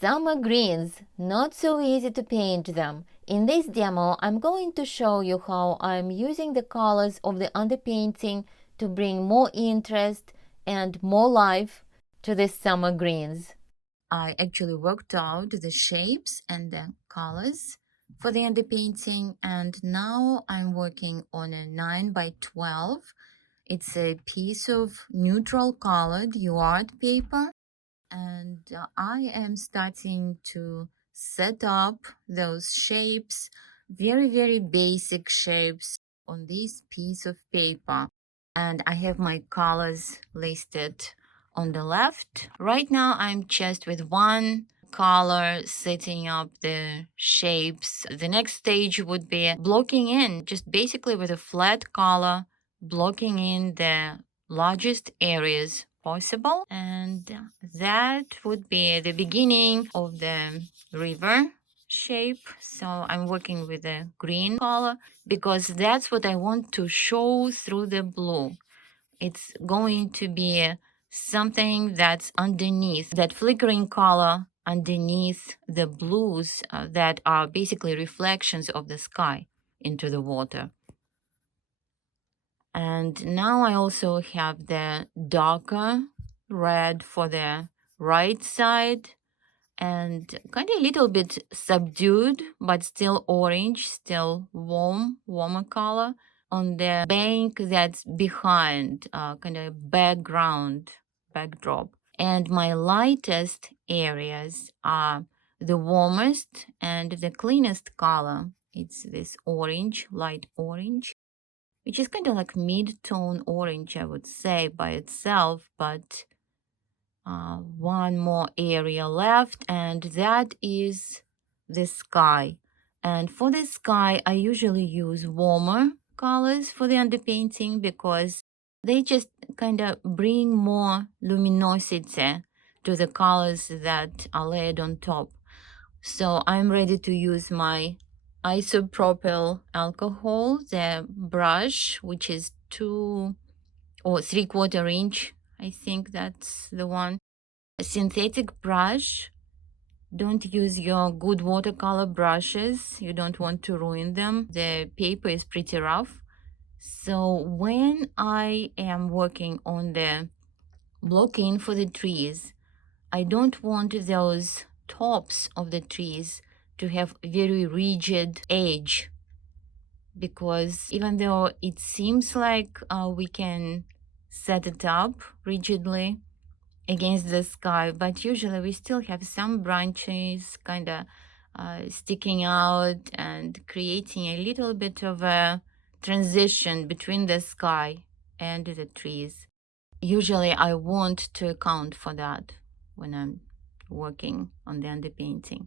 Summer greens, not so easy to paint them. In this demo, I'm going to show you how I'm using the colors of the underpainting to bring more interest and more life to the summer greens. I actually worked out the shapes and the colors for the underpainting, and now I'm working on a 9 by 12. It's a piece of neutral colored UART paper, and I am starting to set up those shapes, very basic shapes on this piece of paper. And I have my colors listed on the left. Right now I'm just with one color setting up the shapes. The next stage would be blocking in, just basically with a flat color, blocking in the largest areas possible, and that would be the beginning of the river shape. So I'm working with a green color because that's what I want to show through the blue. It's going to be something that's underneath that flickering color, underneath the blues that are basically reflections of the sky into the water. And now I also have the darker red for the right side and kind of a little bit subdued, but still orange, still warmer color on the bank that's behind, kind of backdrop. And my lightest areas are the warmest and the cleanest color. It's this orange, light orange, which is kind of like mid-tone orange, I would say, by itself, but one more area left, and that is the sky. And for the sky, I usually use warmer colors for the underpainting because they just kind of bring more luminosity to the colors that are laid on top. So I'm ready to use my isopropyl alcohol, the brush, which is 2 or 3/4 inch. I think that's the one. A synthetic brush. Don't use your good watercolor brushes. You don't want to ruin them. The paper is pretty rough. So when I am working on the blocking for the trees, I don't want those tops of the trees to have very rigid edge, because even though it seems like we can set it up rigidly against the sky, but usually we still have some branches kind of sticking out and creating a little bit of a transition between the sky and the trees. Usually I want to account for that when I'm working on the underpainting.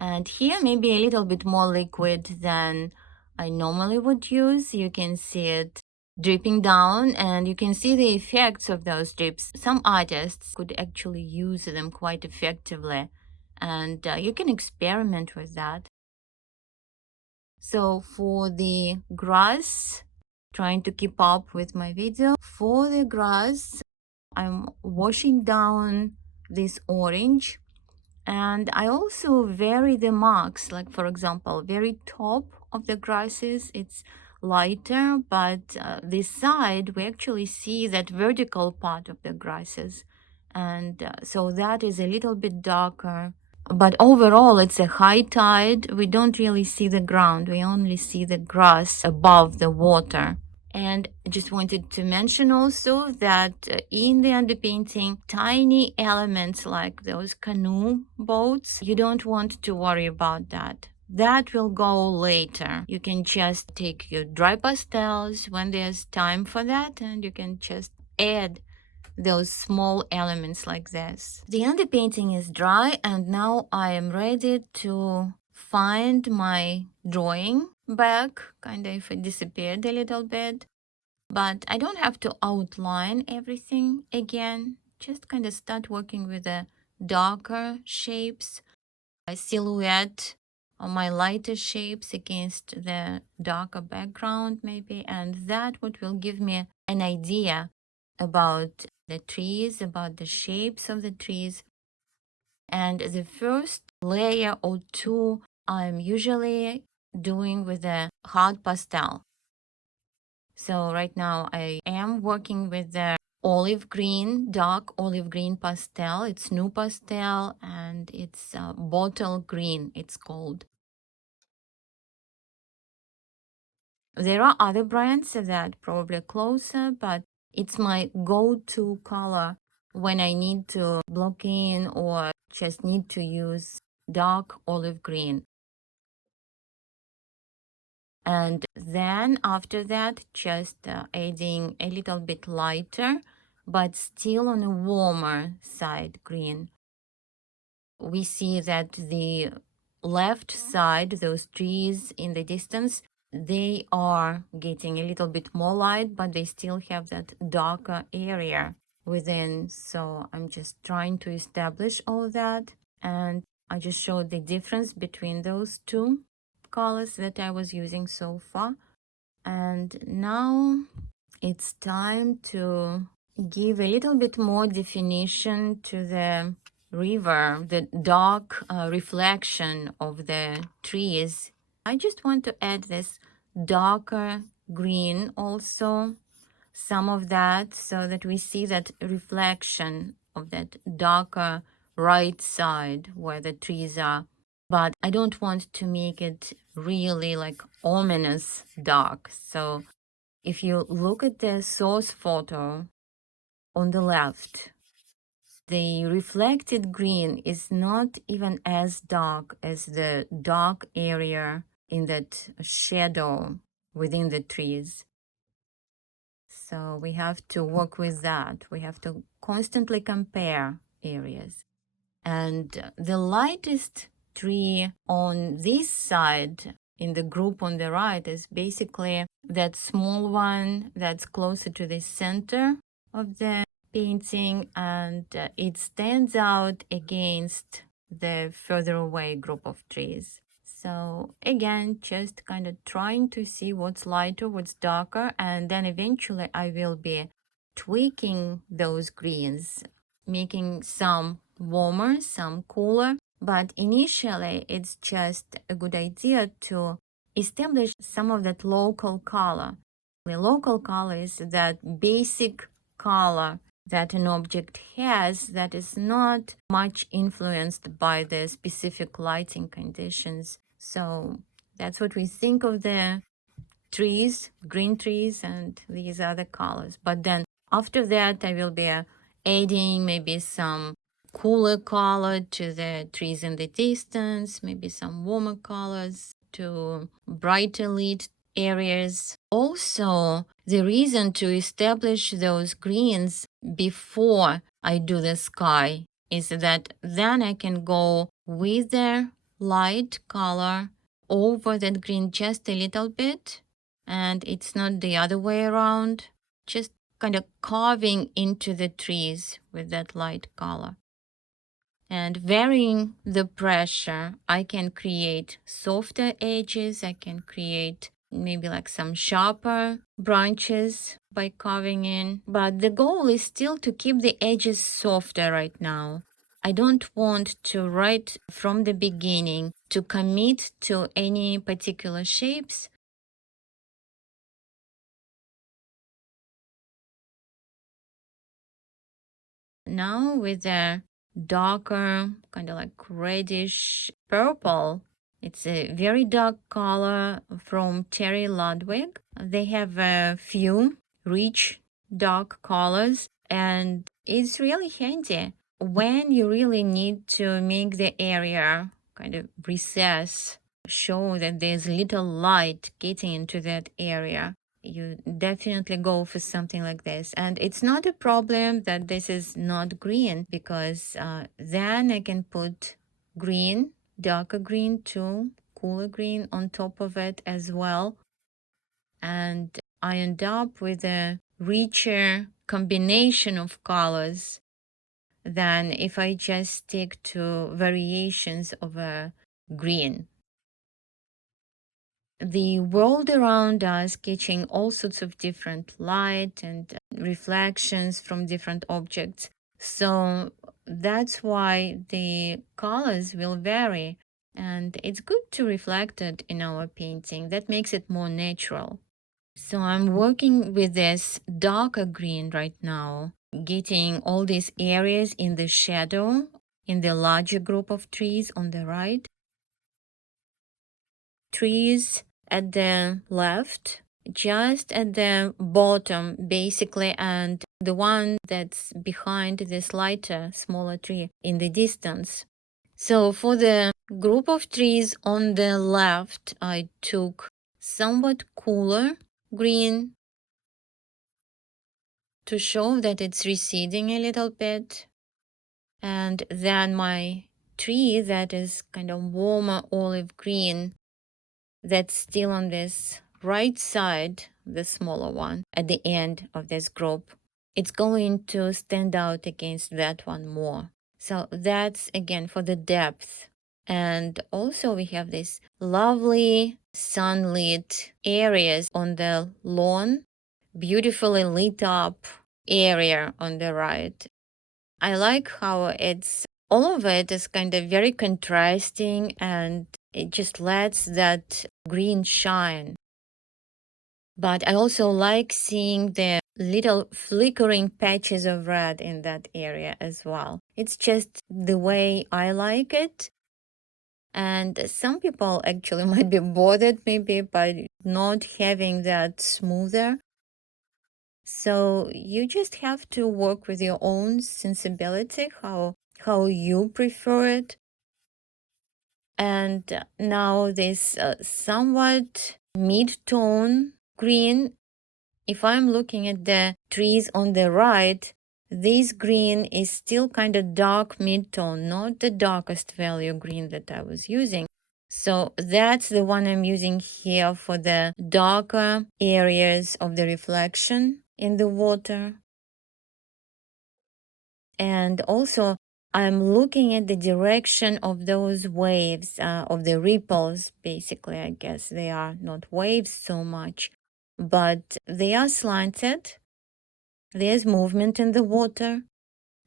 And here maybe a little bit more liquid than I normally would use. You can see it dripping down, and you can see the effects of those drips. Some artists could actually use them quite effectively, and you can experiment with that. So for the grass, trying to keep up with my video, for the grass, I'm washing down this orange, and I also vary the marks. Like, for example, very top of the grasses, it's lighter, but this side, we actually see that vertical part of the grasses. And so that is a little bit darker. But overall, it's a high tide. We don't really see the ground. We only see the grass above the water. And I just wanted to mention also that in the underpainting, tiny elements like those canoe boats, you don't want to worry about that. That will go later. You can just take your dry pastels when there's time for that, and you can just add those small elements like this. The underpainting is dry, and now I am ready to find my drawing back, kind of if it disappeared a little bit. But I don't have to outline everything again, just kind of start working with the darker shapes, a silhouette of my lighter shapes against the darker background maybe, and that what will give me an idea about the trees, about the shapes of the trees. And the first layer or two I'm usually doing with a hard pastel. So right now I am working with the olive green, dark olive green pastel. It's new pastel and it's bottle green, it's called. There are other brands that probably closer, but it's my go-to color when I need to block in or just need to use dark olive green. And then after that, just adding a little bit lighter, but still on a warmer side green. We see that the left side, those trees in the distance, they are getting a little bit more light, but they still have that darker area within. So I'm just trying to establish all that. And I just showed the difference between those two colors that I was using so far. And now it's time to give a little bit more definition to the river, the dark reflection of the trees. I just want to add this darker green also, some of that, so that we see that reflection of that darker right side where the trees are. But I don't want to make it really like ominous dark. So if you look at the source photo on the left, the reflected green is not even as dark as the dark area in that shadow within the trees. So we have to work with that. We have to constantly compare areas. And the lightest tree on this side in the group on the right is basically that small one that's closer to the center of the painting, and it stands out against the further away group of trees. So again, just kind of trying to see what's lighter, what's darker, and then eventually I will be tweaking those greens, making some warmer, some cooler. But initially, it's just a good idea to establish some of that local color. The local color is that basic color that an object has that is not much influenced by the specific lighting conditions. So that's what we think of the trees, green trees, and these other colors. But then after that, I will be adding maybe some cooler color to the trees in the distance, maybe some warmer colors to brighter lit areas. Also, the reason to establish those greens before I do the sky is that then I can go with the light color over that green just a little bit, and it's not the other way around, just kind of carving into the trees with that light color. And varying the pressure, I can create softer edges, I can create maybe like some sharper branches by carving in. But the goal is still to keep the edges softer right now. I don't want to, right from the beginning, to commit to any particular shapes. Now with a darker, kind of like reddish purple, it's a very dark color from Terry Ludwig. They have a few rich dark colors, and it's really handy when you really need to make the area kind of recess, show that there's little light getting into that area. You definitely go for something like this. And it's not a problem that this is not green, because then I can put green, darker green too, cooler green on top of it as well. And I end up with a richer combination of colors than if I just stick to variations of a green. The world around us catching all sorts of different light and reflections from different objects. So that's why the colors will vary. And it's good to reflect it in our painting. That makes it more natural. So I'm working with this darker green right now, getting all these areas in the shadow in the larger group of trees on the right. Trees at the left, just at the bottom basically, and the one that's behind this lighter, smaller tree in the distance. So for the group of trees on the left, I took somewhat cooler green to show that it's receding a little bit. And then my tree that is kind of warmer olive green, that's still on this right side, the smaller one, at the end of this group, it's going to stand out against that one more. So that's again for the depth. And also we have this lovely sunlit areas on the lawn, beautifully lit up area on the right. I like how it's all of it is kind of very contrasting and it just lets that green shine. But I also like seeing the little flickering patches of red in that area as well. It's just the way I like it. And some people actually might be bothered maybe by not having that smoother. So you just have to work with your own sensibility, how you prefer it. And now this somewhat mid-tone green, if I'm looking at the trees on the right, this green is still kind of dark mid-tone, not the darkest value green that I was using. So that's the one I'm using here for the darker areas of the reflection in the water. And also I'm looking at the direction of those waves, of the ripples, basically. I guess they are not waves so much, but they are slanted. There's movement in the water.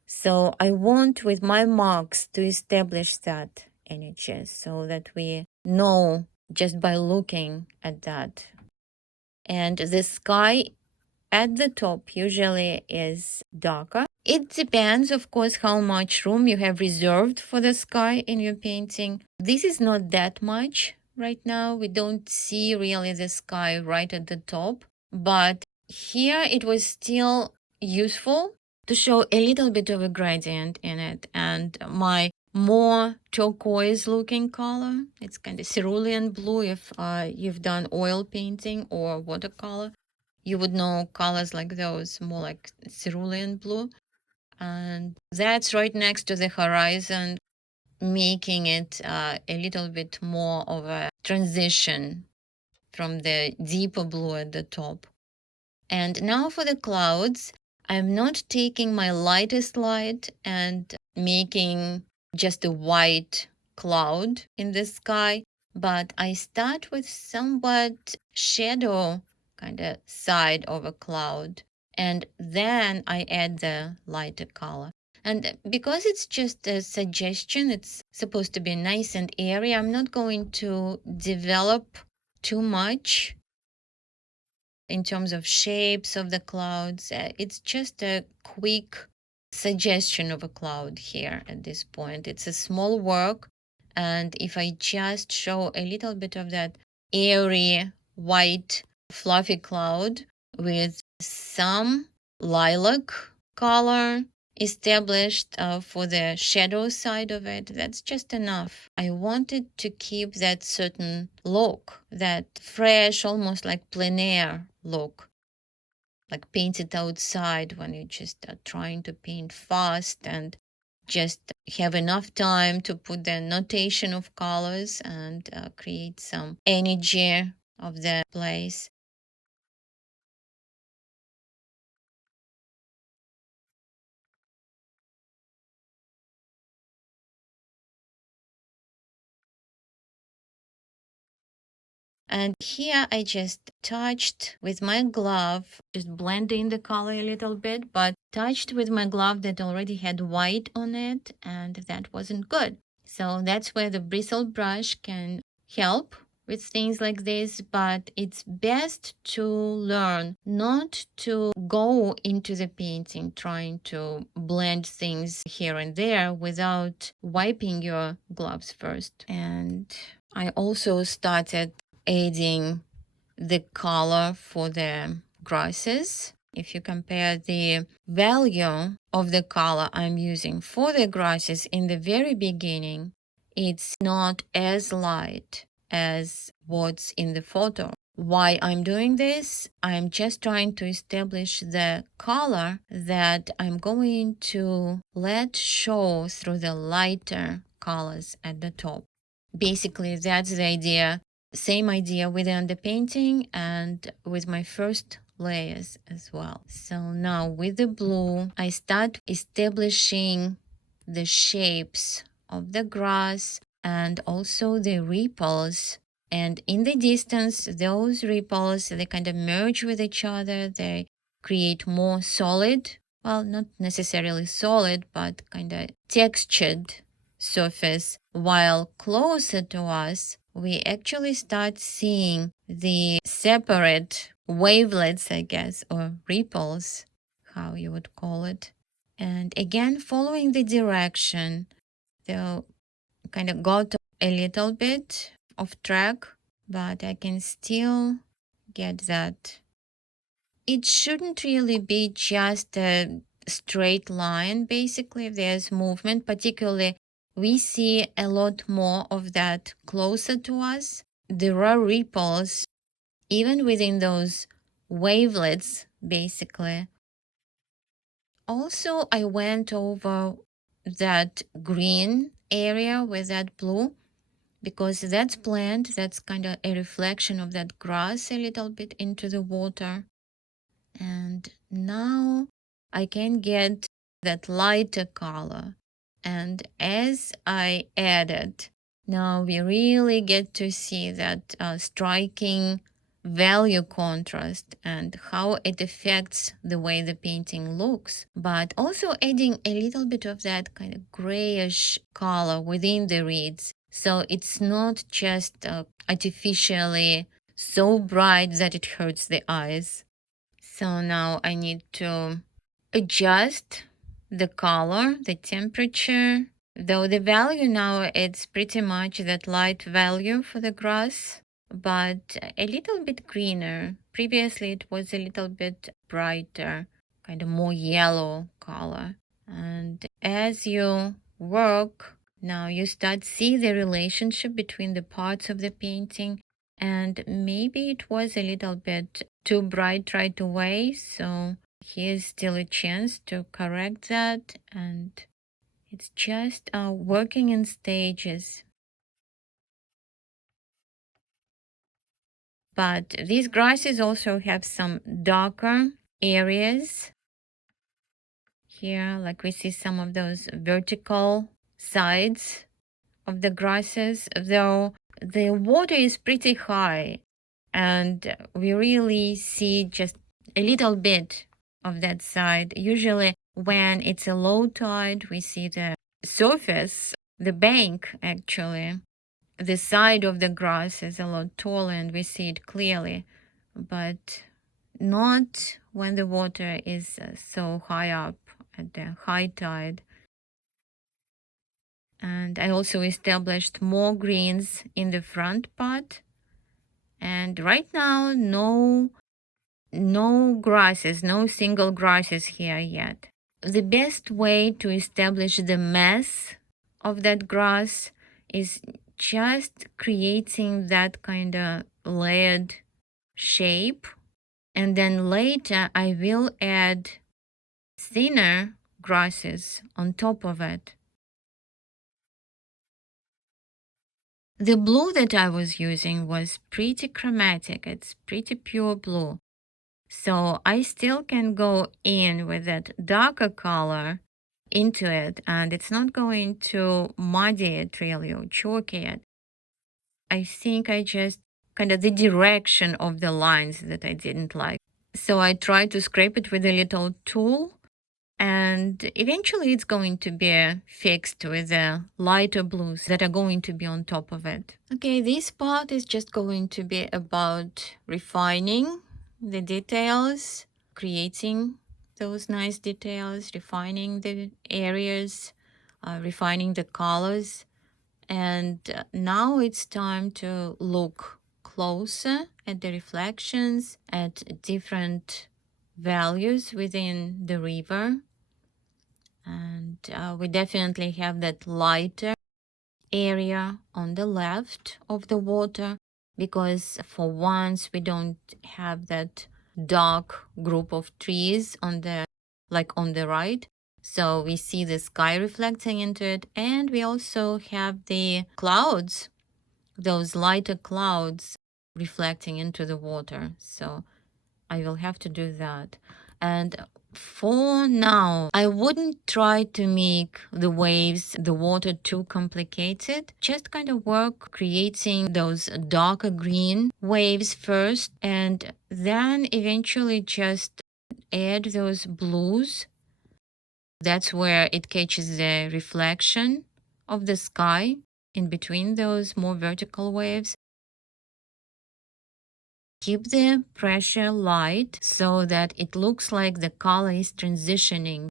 So I want with my marks to establish that energy so that we know just by looking at that. And the sky at the top usually is darker. It depends, of course, how much room you have reserved for the sky in your painting. This is not that much right now. We don't see really the sky right at the top. But here it was still useful to show a little bit of a gradient in it. And my more turquoise looking color, it's kind of cerulean blue if you've done oil painting or watercolor. You would know colors like those, more like cerulean blue. And that's right next to the horizon, making it a little bit more of a transition from the deeper blue at the top. And now for the clouds, I'm not taking my lightest light and making just a white cloud in the sky, but I start with somewhat shadow kind of side of a cloud, and then I add the lighter color. And because it's just a suggestion, it's supposed to be nice and airy, I'm not going to develop too much in terms of shapes of the clouds. It's just a quick suggestion of a cloud here at this point. It's a small work, and if I just show a little bit of that airy white fluffy cloud with some lilac color established for the shadow side of it, that's just enough. I wanted to keep that certain look, that fresh, almost like plein air look, like painted outside when you just are trying to paint fast and just have enough time to put the notation of colors and create some energy of the place. And here I just touched with my glove, just blending the color a little bit, but touched with my glove that already had white on it, and that wasn't good. So that's where the bristle brush can help with things like this, but it's best to learn not to go into the painting trying to blend things here and there without wiping your gloves first. And I also started adding the color for the grasses. If you compare the value of the color I'm using for the grasses in the very beginning, it's not as light as what's in the photo. Why I'm doing this? I'm just trying to establish the color that I'm going to let show through the lighter colors at the top. Basically, that's the idea. Same idea with the underpainting and with my first layers as well. So now with the blue, I start establishing the shapes of the grass and also the ripples. And in the distance, those ripples, they kind of merge with each other. They create more solid, well, not necessarily solid, but kind of textured surface, while closer to us, we actually start seeing the separate wavelets, I guess, or ripples, how you would call it. And again, following the direction, they'll kind of got a little bit off track, but I can still get that. It shouldn't really be just a straight line. Basically, there's movement, particularly we see a lot more of that closer to us. There are ripples even within those wavelets, basically. Also, I went over that green area with that blue because that's blend, that's kind of a reflection of that grass a little bit into the water. And now I can get that lighter color. And as I added, now we really get to see that striking value contrast and how it affects the way the painting looks, but also adding a little bit of that kind of grayish color within the reeds. So it's not just artificially so bright that it hurts the eyes. So now I need to adjust the color, the temperature, though the value now it's pretty much that light value for the grass, but a little bit greener. Previously it was a little bit brighter, kind of more yellow color. And as you work, now you start see the relationship between the parts of the painting, and maybe it was a little bit too bright right away, so here's still a chance to correct that, and it's just working in stages. But these grasses also have some darker areas. Here, like we see some of those vertical sides of the grasses, though the water is pretty high, and we really see just a little bit of that side. Usually when it's a low tide, we see the surface, the bank actually. The side of the grass is a lot taller and we see it clearly, but not when the water is so high up at the high tide. And I also established more greens in the front part. And right now, no grasses, no single grasses here yet. The best way to establish the mass of that grass is just creating that kind of layered shape. And then later I will add thinner grasses on top of it. The blue that I was using was pretty chromatic. It's pretty pure blue. So I still can go in with that darker color into it, and it's not going to muddy it really or chalky it. I think I just kind of the direction of the lines that I didn't like. So I tried to scrape it with a little tool, and eventually it's going to be fixed with the lighter blues that are going to be on top of it. Okay, this part is just going to be about refining the details, creating those nice details, refining the areas, refining the colors. And now it's time to look closer at the reflections, at different values within the river. And we definitely have that lighter area on the left of the water, because for once we don't have that dark group of trees on the right. So we see the sky reflecting into it, and we also have the clouds, those lighter clouds reflecting into the water. So I will have to do that. And for now, I wouldn't try to make the waves, the water too complicated. Just kind of work creating those darker green waves first, and then eventually just add those blues. That's where it catches the reflection of the sky in between those more vertical waves. Keep the pressure light so that it looks like the color is transitioning.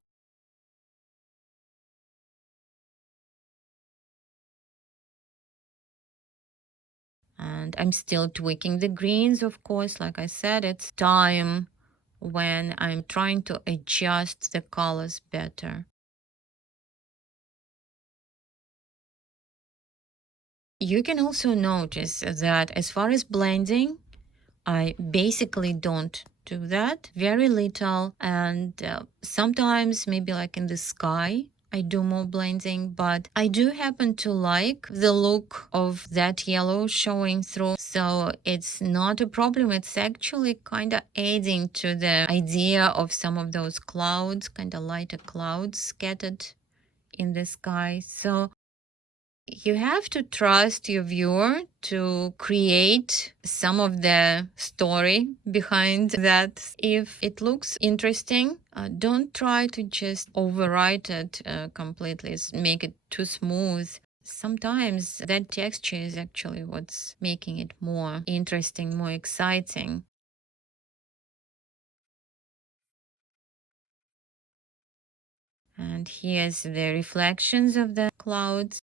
And I'm still tweaking the greens, of course. Like I said, it's time when I'm trying to adjust the colors better. You can also notice that as far as blending, I basically don't do that, very little, and sometimes maybe like in the sky I do more blending, but I do happen to like the look of that yellow showing through, so it's not a problem. It's actually kind of adding to the idea of some of those clouds, kind of lighter clouds scattered in the sky. So you have to trust your viewer to create some of the story behind that. If it looks interesting, don't try to just overwrite it completely, make it too smooth. Sometimes that texture is actually what's making it more interesting, more exciting. And here's the reflections of the clouds.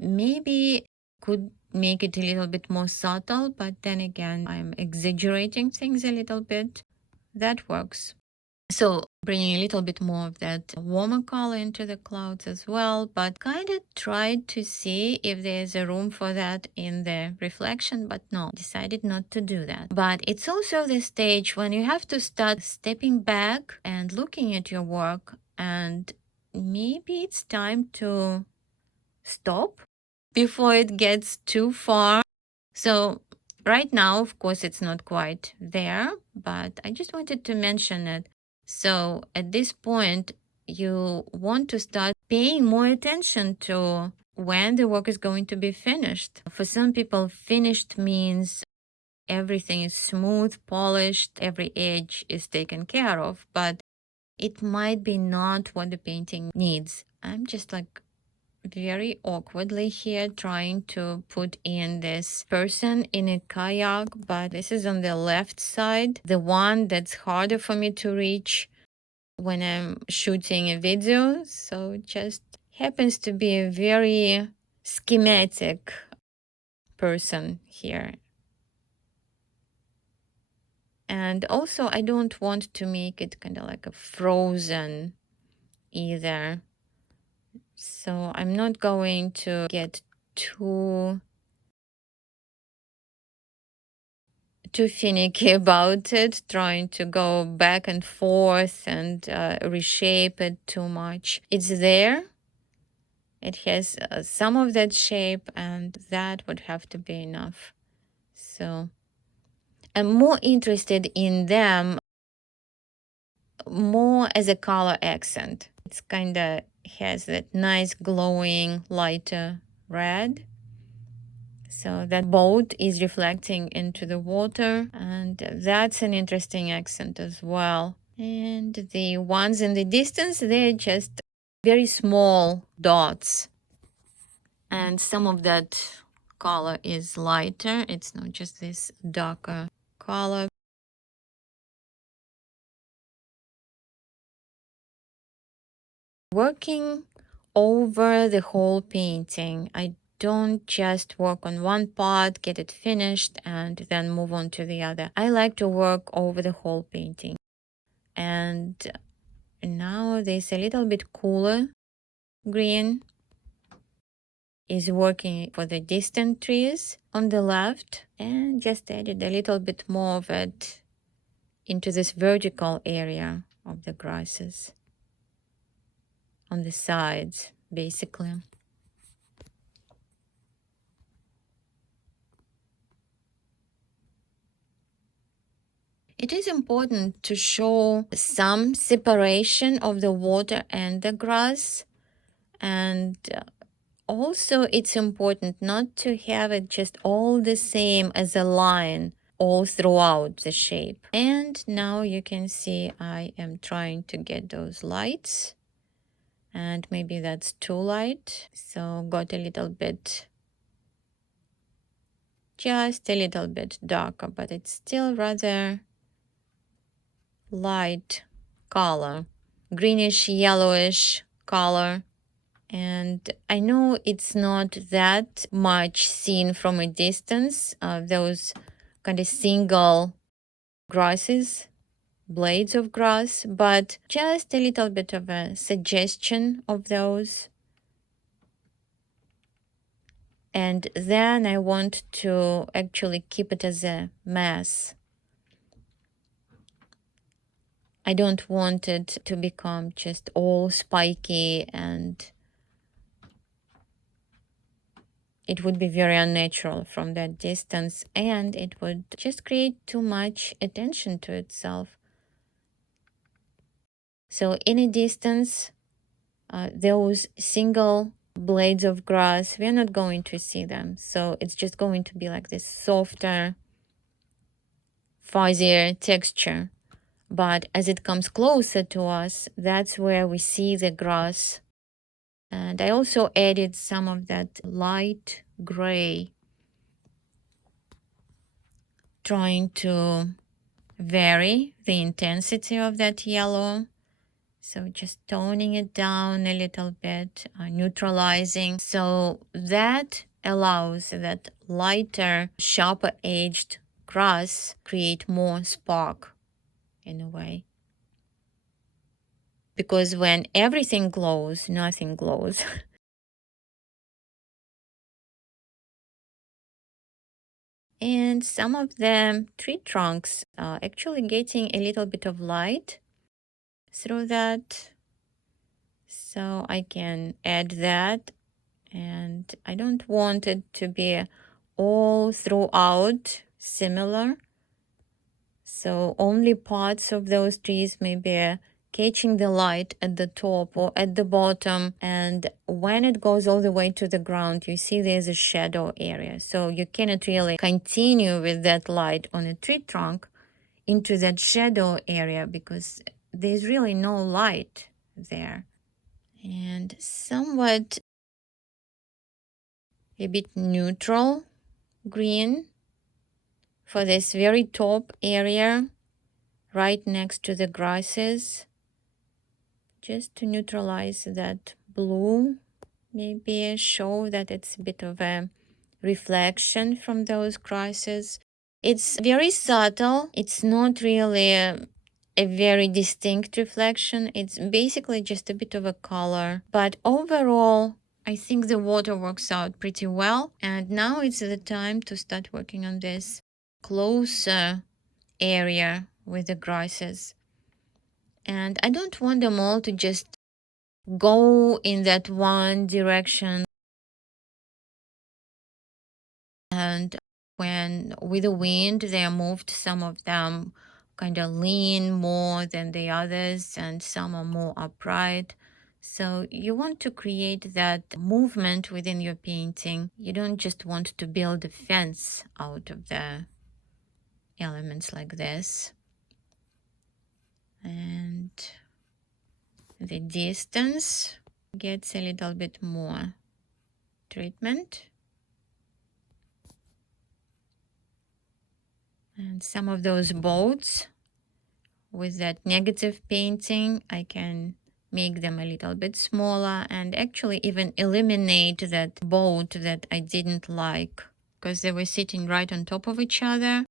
Maybe could make it a little bit more subtle, but then again, I'm exaggerating things a little bit. That works. So bringing a little bit more of that warmer color into the clouds as well, but kind of tried to see if there's a room for that in the reflection, but no, decided not to do that. But it's also the stage when you have to start stepping back and looking at your work, and maybe it's time to stop before it gets too far. So right now, of course, it's not quite there, but I just wanted to mention it. So at this point, you want to start paying more attention to when the work is going to be finished. For some people, finished means everything is smooth, polished, every edge is taken care of, but it might be not what the painting needs. I'm just like very awkwardly here trying to put in this person in a kayak, but this is on the left side, the one that's harder for me to reach when I'm shooting a video. So it just happens to be a very schematic person here. And also I don't want to make it kind of like a frozen either. So I'm not going to get too finicky about it, trying to go back and forth and reshape it too much. It's there. It has some of that shape, and that would have to be enough. So I'm more interested in them more as a color accent. It's kind of has that nice glowing lighter red. So that boat is reflecting into the water, and that's an interesting accent as well. And the ones in the distance, they're just very small dots. And some of that color is lighter. It's not just this darker color. Working over the whole painting. I don't just work on one part, get it finished, and then move on to the other. I like to work over the whole painting. And now there's a little bit cooler green is working for the distant trees on the left, and just added a little bit more of it into this vertical area of the grasses on the sides, basically. It is important to show some separation of the water and the grass, and also it's important not to have it just all the same as a line all throughout the shape. And now you can see I am trying to get those lights, and maybe that's too light, so got a little bit, just a little bit darker, but it's still rather light color, greenish yellowish color. And I know it's not that much seen from a distance, those kind of single grasses, blades of grass, but just a little bit of a suggestion of those. And then I want to actually keep it as a mass. I don't want it to become just all spiky, and it would be very unnatural from that distance, and it would just create too much attention to itself. So in a distance, those single blades of grass, we're not going to see them. So it's just going to be like this softer, fuzzier texture. But as it comes closer to us, that's where we see the grass. And I also added some of that light gray, trying to vary the intensity of that yellow. So just toning it down a little bit, neutralizing. So that allows that lighter, sharper edged grass create more spark in a way. Because when everything glows, nothing glows. And some of the tree trunks are actually getting a little bit of light through that. So I can add that, and I don't want it to be all throughout similar. So only parts of those trees may be catching the light at the top or at the bottom, and when it goes all the way to the ground, you see there's a shadow area. So you cannot really continue with that light on a tree trunk into that shadow area because there's really no light there. And somewhat a bit neutral green for this very top area right next to the grasses, just to neutralize that blue, maybe show that it's a bit of a reflection from those grasses. It's very subtle. It's not really a very distinct reflection. It's basically just a bit of a color. But overall, I think the water works out pretty well. And now it's the time to start working on this closer area with the grasses. And I don't want them all to just go in that one direction. And when with the wind, they are moved, some of them kind of lean more than the others, and some are more upright. So you want to create that movement within your painting. You don't just want to build a fence out of the elements like this. And the distance gets a little bit more treatment. And some of those boats with that negative painting, I can make them a little bit smaller and actually even eliminate that boat that I didn't like because they were sitting right on top of each other.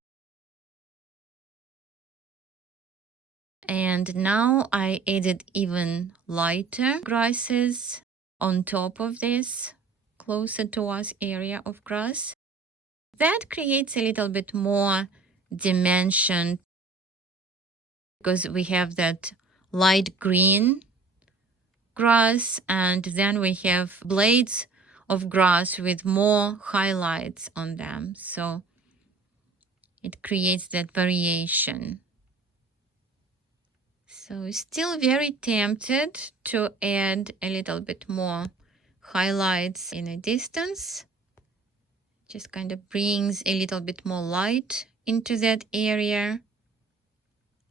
And now I added even lighter grasses on top of this, closer to us area of grass. That creates a little bit more dimension because we have that light green grass and then we have blades of grass with more highlights on them. So it creates that variation. So still very tempted to add a little bit more highlights in a distance. Just kind of brings a little bit more light into that area.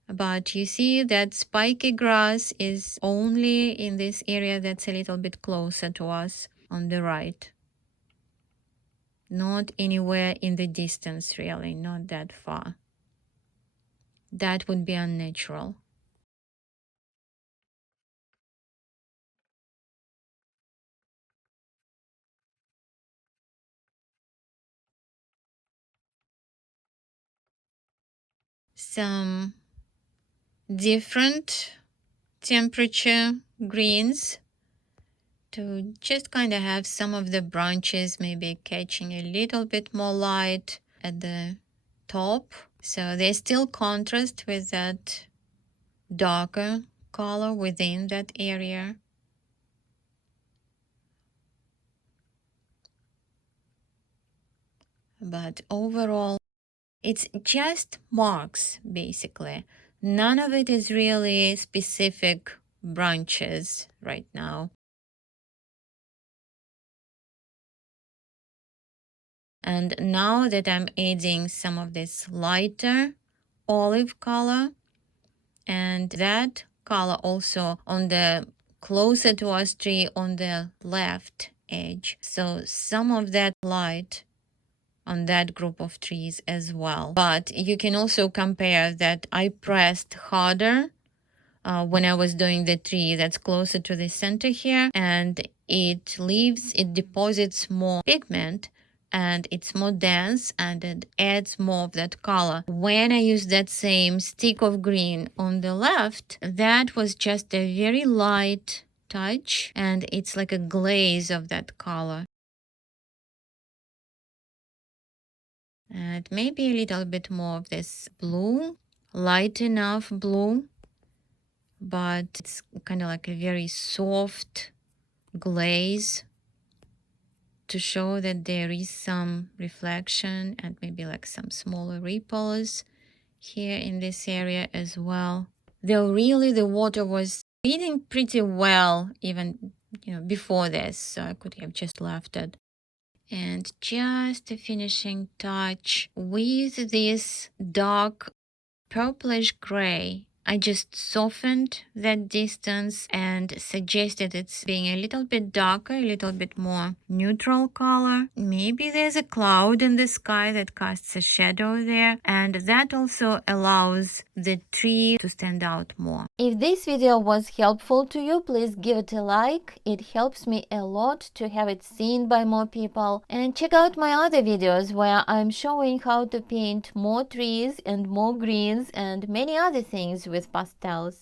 But you see that spiky grass is only in this area that's a little bit closer to us on the right. Not anywhere in the distance, really, not that far. That would be unnatural. Some different temperature greens to just kind of have some of the branches maybe catching a little bit more light at the top. So there's still contrast with that darker color within that area. But overall, it's just marks, basically. None of it is really specific branches right now. And now that I'm adding some of this lighter olive color, and that color also on the closer to us tree on the left edge. So some of that light on that group of trees as well. But you can also compare that I pressed harder when I was doing the tree that's closer to the center here, and it deposits more pigment and it's more dense and it adds more of that color. When I use that same stick of green on the left, that was just a very light touch and it's like a glaze of that color. And maybe a little bit more of this blue, light enough blue, but it's kind of like a very soft glaze to show that there is some reflection and maybe like some smaller ripples here in this area as well. Though really the water was feeding pretty well even before this, so I could have just left it. And just a finishing touch with this dark purplish gray. I just softened that distance and suggested it's being a little bit darker, a little bit more neutral color. Maybe there's a cloud in the sky that casts a shadow there, and that also allows the tree to stand out more. If this video was helpful to you, please give it a like. It helps me a lot to have it seen by more people. And check out my other videos where I'm showing how to paint more trees and more greens and many other things with pastels.